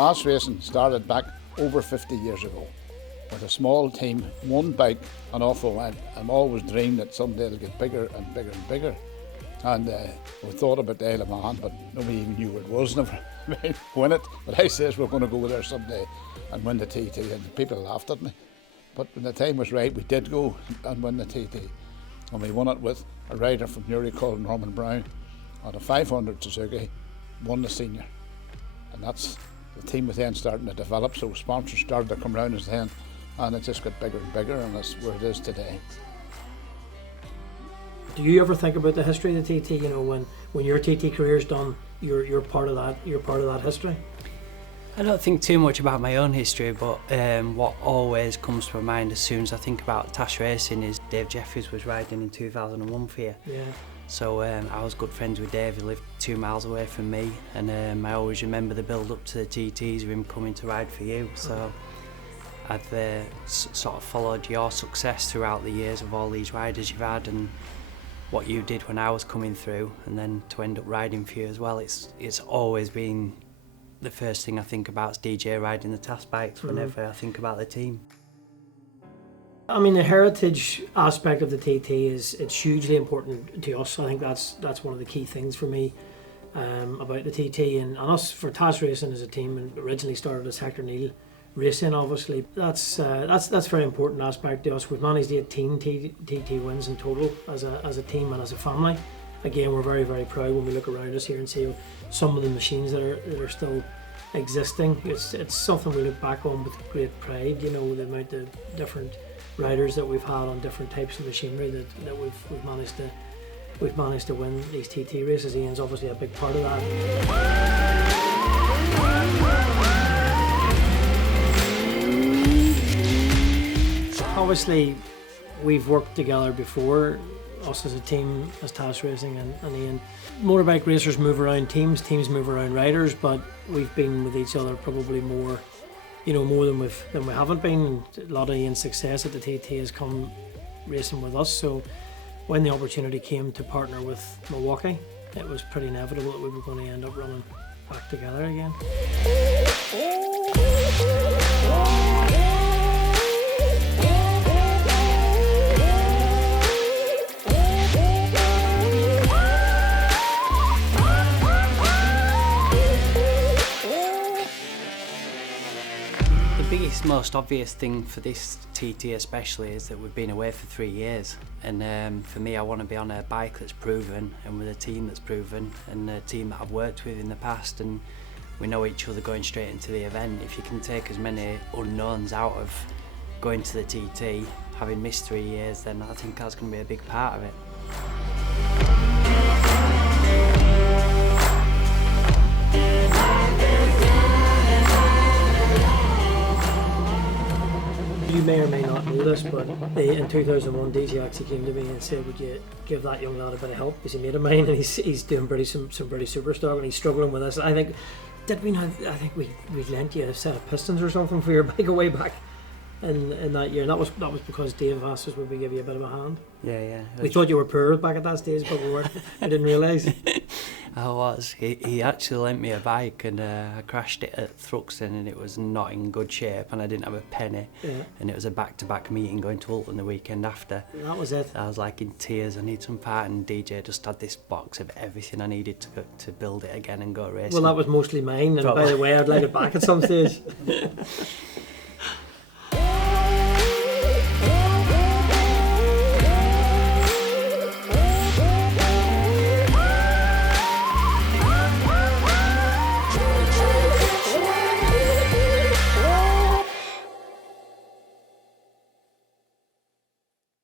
TAS Racing started back over 50 years ago with a small team, one bike, and off we went. I'm always dreamed that someday it'll get bigger and bigger and bigger. And we thought about the Isle of Man, but nobody even knew where it was, never win it. But I says we're going to go there someday and win the TT, and people laughed at me. But when the time was right, we did go and win the TT. And we won it with a rider from Newry called Norman Brown on a 500 Suzuki, won the senior. And that's the team was then starting to develop, so sponsors started to come around us then, and it just got bigger and bigger, and that's where it is today. Do you ever think about the history of the TT? You know, when your TT career's done, you're part of that. You're part of that history. I don't think too much about my own history, but what always comes to my mind as soon as I think about TAS Racing is Dave Jeffries was riding in 2001 for you. Yeah. So I was good friends with Dave. He lived 2 miles away from me, and I always remember the build up to the TTs with him coming to ride for you. So I've sort of followed your success throughout the years of all these riders you've had, and what you did when I was coming through, and then to end up riding for you as well. It's always been the first thing I think about is DJ riding the TAS bikes whenever I think about the team. I mean, the heritage aspect of the TT it's hugely important to us. I think that's one of the key things for me about the TT and us for TAS Racing as a team. And originally started as Hector Neal Racing, obviously. That's a very important aspect to us. We've managed 18 TT wins in total as a team and as a family. Again, we're very, very proud when we look around us here and see some of the machines that are still existing. It's something we look back on with great pride. You know, the amount of different riders that we've had on different types of machinery that we've managed to win these TT races. Ian's obviously a big part of that. Obviously, we've worked together before, us as a team, as TAS Racing and Ian. Motorbike racers move around teams move around riders, but we've been with each other probably more than we haven't been. A lot of Ian's success at the TT has come racing with us, so when the opportunity came to partner with Milwaukee, it was pretty inevitable that we were going to end up running back together again. The biggest, most obvious thing for this TT especially is that we've been away for 3 years, and for me I want to be on a bike that's proven and with a team that's proven and a team that I've worked with in the past, and we know each other going straight into the event. If you can take as many unknowns out of going to the TT, having missed 3 years, then I think that's going to be a big part of it. You may or may not know this, but in 2001, DJ actually came to me and said, "Would you give that young lad a bit of help? He's a mate of mine, and he's doing some pretty super stuff, and he's struggling with this." I think, did we not? I think we lent you a set of pistons or something for your bike a way back in that year, and that was because Dave asked us would we give you a bit of a hand. Yeah. We thought you were poor back at that stage, but we weren't. I didn't realise. I was. He actually lent me a bike, and I crashed it at Thruxton, and it was not in good shape, and I didn't have a penny. Yeah. And it was a back-to-back meeting going to Ulton the weekend after. That was it. I was like in tears. I need some part, and DJ just had this box of everything I needed to build it again and go racing. Well, that was mostly mine, and by the way, I'd like it back at some stage.